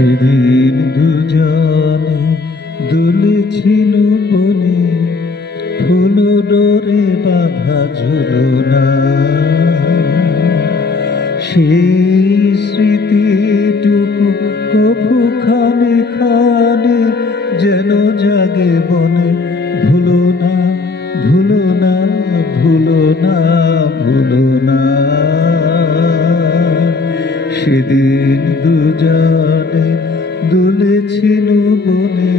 সেদিন দুজনে দুলেছিল বনে, ফুল ডোরে বাঁধা ঝুলনা। সেই স্মৃতিটুকু কভু খানে খানে যেন জাগে বনে। ভুলো না, ভুলো না, ভুলো না, ভুলো না। সেদিন দুজনে দুলেছিল বনে,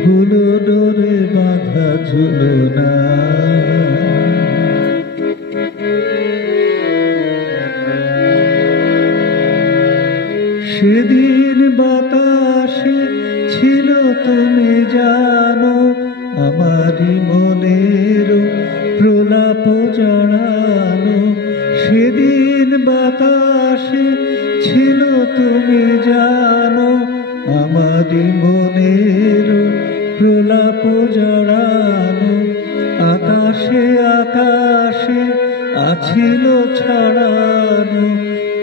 ফুল ডোরে বাঁধা ঝুলনা। সেদিন বাতাসে ছিল তুমি জানো, আমারই মনের প্রলাপ জড়ানো। সেদিন বাতাসে ছিল তুমি জানো, আমারই মনের প্রলাপ জড়ানো। আকাশে আকাশে আছিল ছড়ানো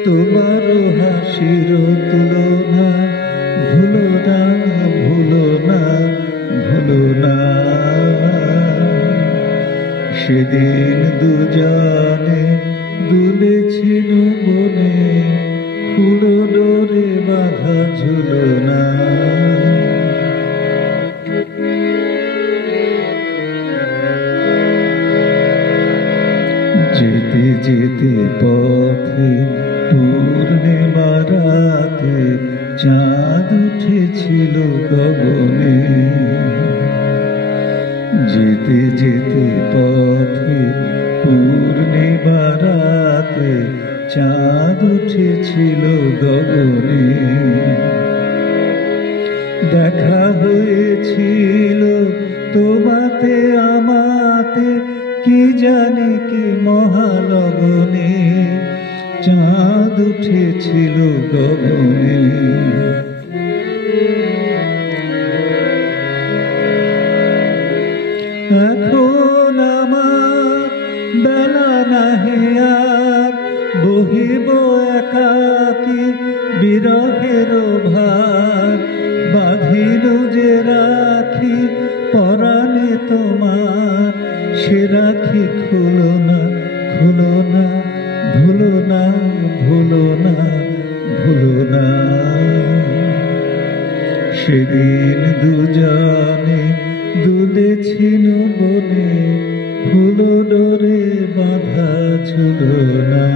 তোমার হাসির তুলনা। ভুলো না, ভুলো না, ভুলো না। সেদিন দুজনে দুলেছিল বনে, ফুল ডোরে বাঁধা ঝুলনা। যেতে যেতে পথে পূর্ণিমা রাতে চাঁদ উঠেছিল গগনে। যেতে যেতে পথে পূর্ণিমা রাতে চাঁদ উঠেছিল গগনে। দেখা হয়েছিল তোমাতে আমাতে, কি জানি কি মহালগনে। চাঁদ উঠেছিল গগনে। এখন আমার বেলা নাহি আর, বহিব একাকী বিরহের ভার। বাঁধিল যে রাখি পরাণে তোমার, সে রাখি খুলো না, খুলো না, ভুলো না, ভুলো না, ভুলো না। সেদিন দুজনে দুলেছিল বনে, ফুল ডোরে বাঁধা ঝুলনা।